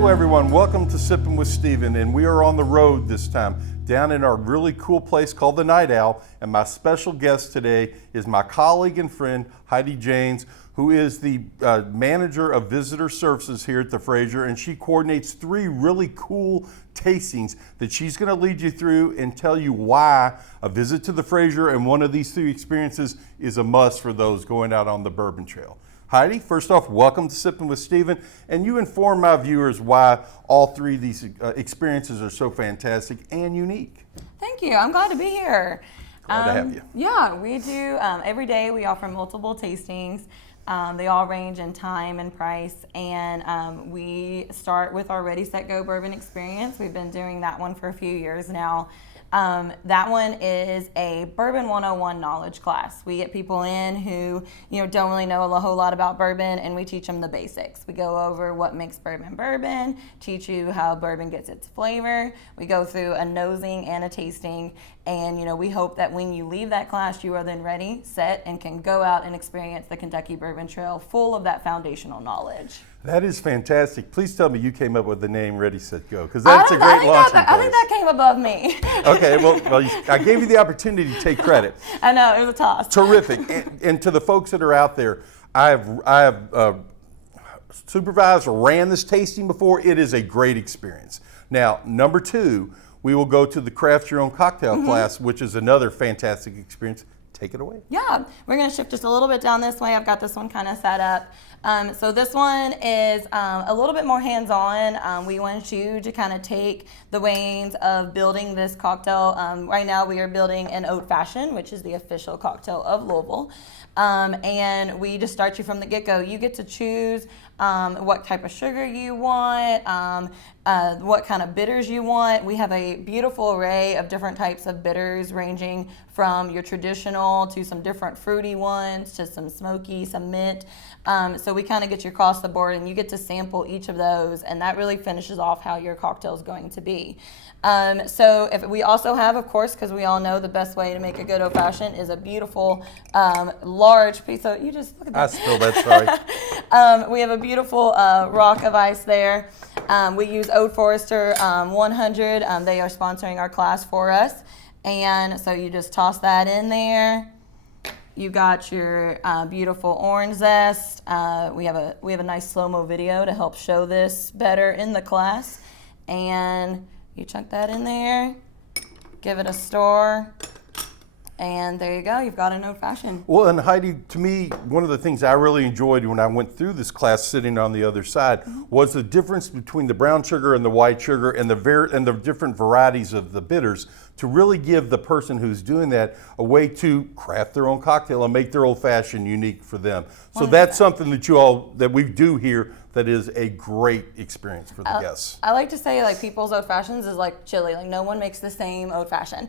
Hello everyone, welcome to Sippin with Steven, and we are on the road this time, down in our really cool place called the Night Owl, and my special guest today is my colleague and friend, Heidi Janes, who is the manager of visitor services here at the Frazier, and she coordinates 3 really cool tastings that she's going to lead you through and tell you why a visit to the Frazier and one of these 3 experiences is a must for those going out on the Bourbon Trail. Heidi, first off, welcome to Sippin with Steven, and you inform my viewers why all 3 of these experiences are so fantastic and unique. Thank you. I'm glad to be here. Glad to have you. Yeah, we do. Every day we offer multiple tastings. They all range in time and price, and we start with our Ready, Set, Go Bourbon experience. We've been doing that one for a few years now. That one is a Bourbon 101 knowledge class. We get people in who don't really know a whole lot about bourbon, and we teach them the basics. We go over what makes bourbon bourbon, teach you how bourbon gets its flavor. We go through a nosing and a tasting, and we hope that when you leave that class, you are then ready, set, and can go out and experience the Kentucky Bourbon Trail full of that foundational knowledge. That is fantastic. Please tell me you came up with the name Ready, Set, Go, because that's a great launching place. I think that came above me. Okay, well, I gave you the opportunity to take credit. I know, it was a toss. Terrific. And to the folks that are out there, I have supervised or ran this tasting before. It is a great experience. Now, number 2, we will go to the Craft Your Own Cocktail class, which is another fantastic experience. Take it away. Yeah, we're going to shift just a little bit down this way. I've got this one kind of set up. So this one is a little bit more hands-on. We want you to kind of take the reins of building this cocktail. Right now we are building an oat fashioned, which is the official cocktail of Louisville. And we just start you from the get-go. You get to choose what type of sugar you want, what kind of bitters you want. We have a beautiful array of different types of bitters, ranging from your traditional to some different fruity ones to some smoky, some mint. So we kind of get you across the board, and you get to sample each of those, and that really finishes off how your cocktail is going to be. So if we also have, of course, because we all know the best way to make a good old-fashioned is a beautiful large piece of, you just look at that. I spilled that, sorry. We have a beautiful rock of ice there. We use Old Forester 100. They are sponsoring our class for us. And so you just toss that in there. You got your beautiful orange zest. We have a nice slow-mo video to help show this better in the class. And you chuck that in there, give it a stir, and there you go. You've got an old-fashioned. Well, and Heidi, to me, one of the things I really enjoyed when I went through this class sitting on the other side was the difference between the brown sugar and the white sugar and the different varieties of the bitters, to really give the person who's doing that a way to craft their own cocktail and make their old-fashioned unique for them. So that's something that we do here that is a great experience for the guests. I like to say, like, people's old fashions is like chili. Like, no one makes the same old fashioned.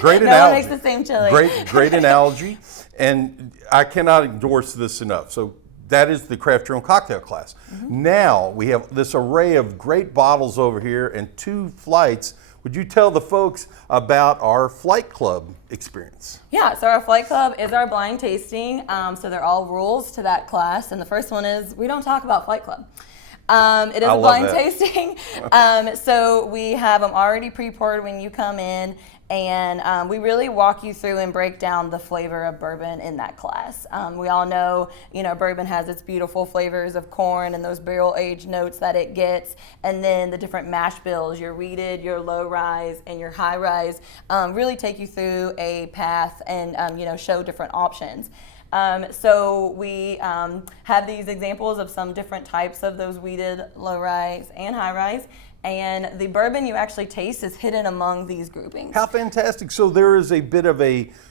Great analogy. No one makes the same chili. Great analogy, and I cannot endorse this enough. So that is the Craft Your Own Cocktail class. Now we have this array of great bottles over here and 2 flights. Would you tell the folks about our Flight Club experience? Yeah, so our Flight Club is our blind tasting. So they're all rules to that class. And the first one is we don't talk about Flight Club. It is a blind tasting. So we have them already pre-poured when you come in. And we really walk you through and break down the flavor of bourbon in that class. We all know, bourbon has its beautiful flavors of corn and those barrel-aged notes that it gets, and then the different mash bills, your wheated, your low-rise, and your high-rise, really take you through a path and, show different options. So we have these examples of some different types of those wheated, low-rise, and high-rise. And the bourbon you actually taste is hidden among these groupings. How fantastic. So there is a bit of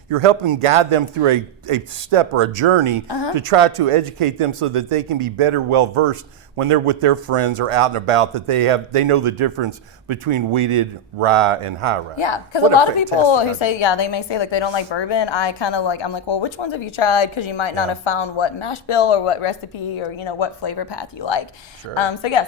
you're helping guide them through a step or a journey to try to educate them so that they can be better well-versed when they're with their friends or out and about, that they know the difference between wheated, rye, and high rye. Yeah, because a lot of people who say, they may say like they don't like bourbon. I'm like, well, which ones have you tried? Because you might not have found what mash bill or what recipe or what flavor path you like. Sure.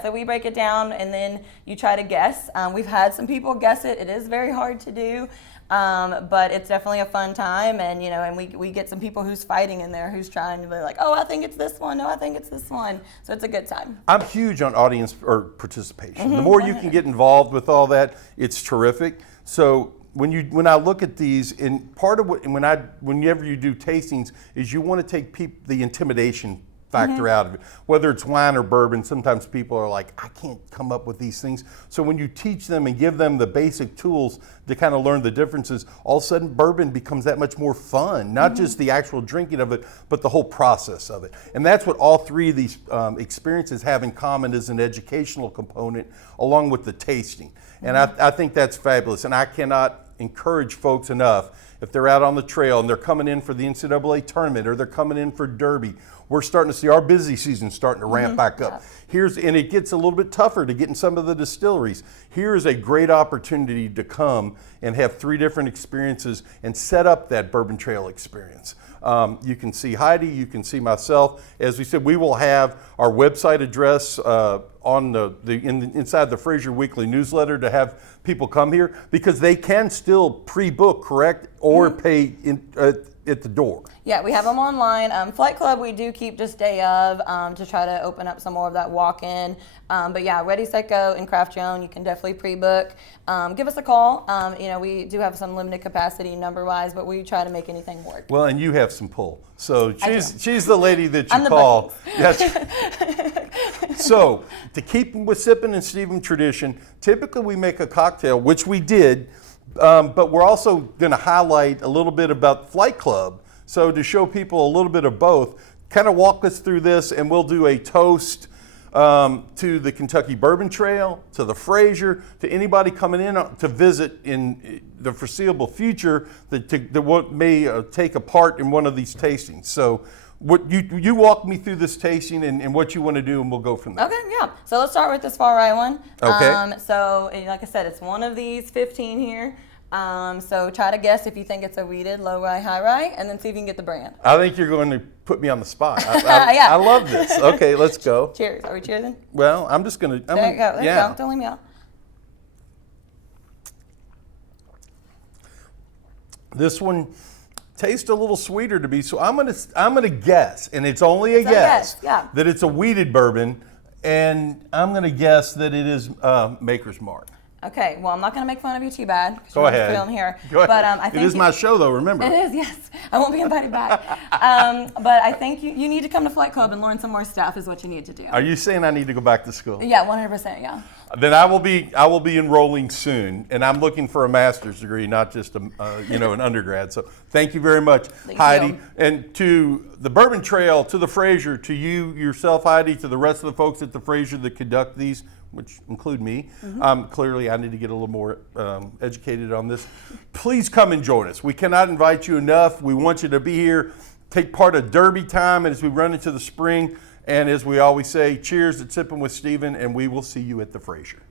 So we break it down and then you try to guess. We've had some people guess it. It is very hard to do. But it's definitely a fun time, and and we get some people who's fighting in there, who's trying to be like, oh, I think it's this one, no, I think it's this one. So it's a good time. I'm huge on audience or participation. The more you can get involved with all that, it's terrific. So when I look at these, and part of whenever you do tastings is you want to take the intimidation factor out of it. Whether it's wine or bourbon, sometimes people are like, I can't come up with these things. So when you teach them and give them the basic tools to kind of learn the differences, all of a sudden bourbon becomes that much more fun. Not just the actual drinking of it, but the whole process of it. And that's what all three of these experiences have in common, is an educational component along with the tasting. And I think that's fabulous. And I cannot encourage folks enough, if they're out on the trail and they're coming in for the NCAA tournament or they're coming in for Derby, we're starting to see our busy season starting to ramp back up. And it gets a little bit tougher to get in some of the distilleries. Here is a great opportunity to come and have 3 different experiences and set up that Bourbon Trail experience. You can see Heidi, you can see myself. As we said, we will have our website address on inside the Frazier Weekly newsletter to have people come here, because they can still pre-book, correct, or pay at the door. Yeah, we have them online. Flight Club, we do keep just day of to try to open up some more of that walk-in. But yeah, Ready, Set, Go and Craft Your Own, you can definitely pre-book. Give us a call. We do have some limited capacity number-wise, but we try to make anything work. Well, and you have some pull. So she's the lady that you call. So to keep with Sippin and Stephen tradition, typically we make a cocktail, which we did, but we're also going to highlight a little bit about Flight Club. So to show people a little bit of both, kind of walk us through this, and we'll do a toast to the Kentucky Bourbon Trail, to the Frazier, to anybody coming in to visit in the foreseeable future that may take a part in one of these tastings. So what you walk me through this tasting and what you want to do, and we'll go from there. Okay, yeah. So let's start with this far right one. Okay. So like I said, it's one of these 15 here. So try to guess if you think it's a wheated, low rye, high rye, and then see if you can get the brand. I think you're going to put me on the spot. Yeah. I love this. Okay, let's go. Cheers. Are we cheersing? Well, I'm just going to. There you go. There you go. Don't leave me out. This one tastes a little sweeter to me, so I'm gonna guess, and it's only a guess, that it's a wheated bourbon, and I'm gonna guess that it is Maker's Mark. Okay, well, I'm not going to make fun of you too bad. Go ahead. Here. Go ahead. But I think it is my show, though, remember. It is, yes. I won't be invited back. But I think you need to come to Flight Club and learn some more stuff is what you need to do. Are you saying I need to go back to school? Yeah, 100%, yeah. Then I will be enrolling soon, and I'm looking for a master's degree, not just an undergrad. So thank you very much, Heidi. And to the Bourbon Trail, to the Frazier, to you yourself, Heidi, to the rest of the folks at the Frazier that conduct these, which include me. Clearly, I need to get a little more educated on this. Please come and join us. We cannot invite you enough. We want you to be here, take part of Derby time, and as we run into the spring. And as we always say, cheers at Sippin' with Stephen, and we will see you at the Frazier.